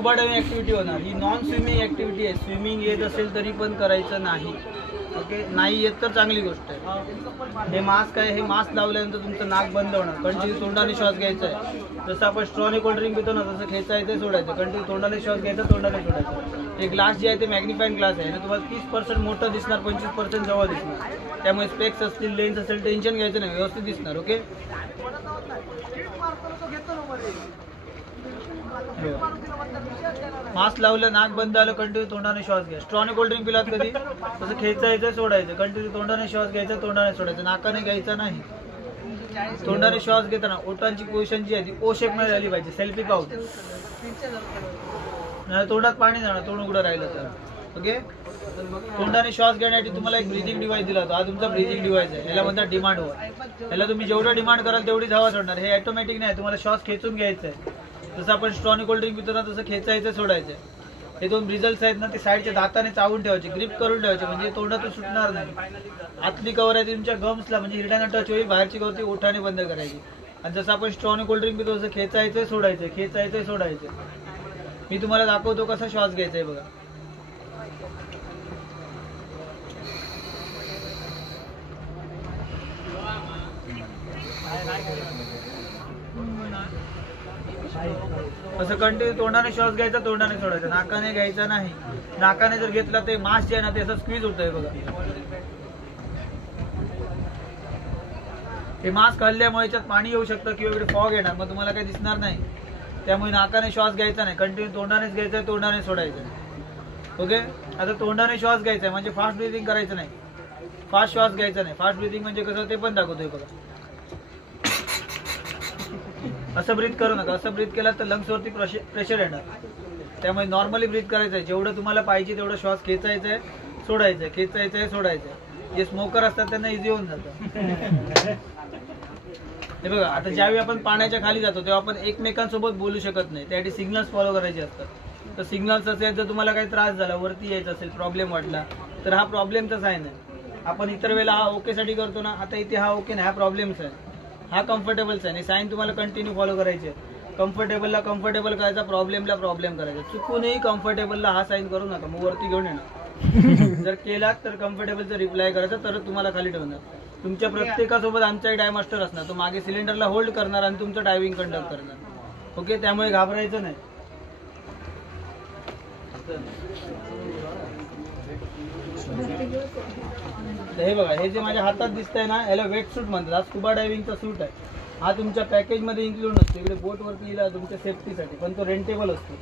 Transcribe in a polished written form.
Scuba diving activity होणार. ही non swimming activity आहे. Swimming येत असेल तरी पण करायचं नाही. ओके, नाही येत तर चांगली गोष्ट आहे. हे मास्क आहे, हे मास्क लावल्यानंतर तुमचं नाक बंद होणार. कंटिन्यू तोंडाने श्वास घ्यायचा आहे. जसं आपण स्ट्रॉने कोल्ड्रिंक पितो ना, तसं खेचायचं सोडायचं. कंटिन्यू तोंडाने श्वास घ्यायचा, तोंडाने सोडायचं. हे ग्लास जे आहे ते मॅग्निफाईंग ग्लास आहे. तुम्हाला 30% मोठं दिसणार, 25% जवळ दिसणार. त्यामुळे स्पेक्स असतील, लेन्स असेल, टेन्शन घ्यायचं नाही, व्यवस्थित दिसणार. ओके, मास्क लावलं, नाक बंद आलं, कंटिन्यू तोंडाने श्वास घ्या. स्ट्रॉने कोल्ड्रिंक पिलात कधी तसं खेचायचं सोडायचं. कंटिन्यू तोंडाने श्वास घ्यायचा, तोंडाने सोडायचं. नाकाने घ्यायचा नाही. तोंडाने श्वास घेताना ओठांची पोझिशन जी आहे ती ओ शेप मध्ये झाली पाहिजे. सेल्फी पाऊट, तोंडात पाणी जाणार तोंड उघडं राहिलं तर. ओके, तोंडाने श्वास घेण्यासाठी तुम्हाला एक ब्रीथिंग डिवाइस दिला होता. हा तुमचा ब्रीथिंग डिवाइस आहे. याला म्हणतात डिमांड हवा. याला तुम्ही जेवढं डिमांड कराल तेवढीच हवा सोडणार. हे ऑटोमॅटिक नाही, तुम्हाला श्वास खेचून घ्यायचा आहे. जसं आपण स्ट्रॉनी कोल्ड्रिंक पितो ना, तसं खेचायचं सोडायचं. हे दोन ब्रिजल्स आहेत ना, ते साईडच्या दाताने चावून ठेवायचे, ग्रिप करून ठेवायचे, म्हणजे तोंडातून सुटणार नाही. आतली कवर आहे तुमच्या गम्सला, म्हणजे हिरड्यानं टच होईल. बाहेरची कवर ती ओठाने बंद करायची. आणि जसं आपण स्ट्रॉनी कोल्ड्रिंक पितो तसं खेचायचं सोडायचं, खेचायचं सोडायचं. मी तुम्हाला दाखवतो कसा श्वास घ्यायचा आहे बघा. असं कंटिन्यू तोंडाने श्वास घ्यायचा, तोंडाने सोडायचा. नाकाने घ्यायचा नाही. नाकाने जर घेतला ते मास्क जे आहे ना ते असं स्क्वीज होतंय बघा. हे मास्क हल्ल्यामुळे याच्यात पाणी येऊ शकतं किंवा इकडे फॉग येणार, मग तुम्हाला काही दिसणार नाही. त्यामुळे नाकाने श्वास घ्यायचा नाही, कंटिन्यू तोंडानेच घ्यायचा, तोंडाने सोडायचं. ओके, आता तोंडाने श्वास घ्यायचा आहे म्हणजे फास्ट ब्रिथिंग करायचं नाही. फास्ट श्वास घ्यायचा नाही. फास्ट ब्रिथिंग म्हणजे कसं ते पण दाखवतोय बघा. असं ब्रीथ करू नका. असं ब्रीथ केला तर लंग्सवरती प्रेशर येणार. त्यामुळे नॉर्मली ब्रीथ करायचं आहे. जेवढं तुम्हाला पाहिजे तेवढं श्वास खेचायचं आहे, सोडायचं आहे, खेचायचं आहे, सोडायचं आहे. जे स्मोकर असतात त्यांना इझी होऊन जातं. हे बघा, आता ज्यावेळी आपण पाण्याच्या खाली जातो तेव्हा आपण एकमेकांसोबत बोलू शकत नाही. त्यासाठी सिग्नल्स फॉलो करायचे असतात. तर सिग्नल्स असेल, जर तुम्हाला काही त्रास झाला, वरती यायचं असेल, प्रॉब्लेम वाटला, तर हा प्रॉब्लेमचाच आहे नाही. आपण इतर वेळेला हा ओके साठी करतो ना, आता इथे हा ओके नाही, हा प्रॉब्लेमचा आहे. हा कम्फर्टेबलचा आहे. साईन तुम्हाला कंटिन्यू फॉलो करायचे. कम्फर्टेबलला कम्फर्टेबल करायचा, प्रॉब्लेमला प्रॉब्लेम करायचा. चुकूनही कम्फर्टेबलला हा साईन करू नका, मग वरती घेऊन येणार. जर केलात तर कम्फर्टेबलचा रिप्लाय करायचा, तर तुम्हाला खाली ठेवणार. तुमच्या प्रत्येकासोबत आमचा एक डाय मास्टर असणार. तो मागे सिलेंडरला होल्ड करणार आणि तुमचं डायव्हिंग कंडक्ट करणार. ओके, त्यामुळे घाबरायचं नाही. हे बघा, हे जे माझ्या हातात दिसतंय ना, याला वेट सूट म्हणतात. हा स्कुबा डायव्हिंगचा सूट आहे. हा तुमच्या पॅकेजमध्ये इन्क्लूड नसतो. इकडे बोटवरती लिहिला तुमच्या सेफ्टीसाठी, पण तो रेंटेबल असतो.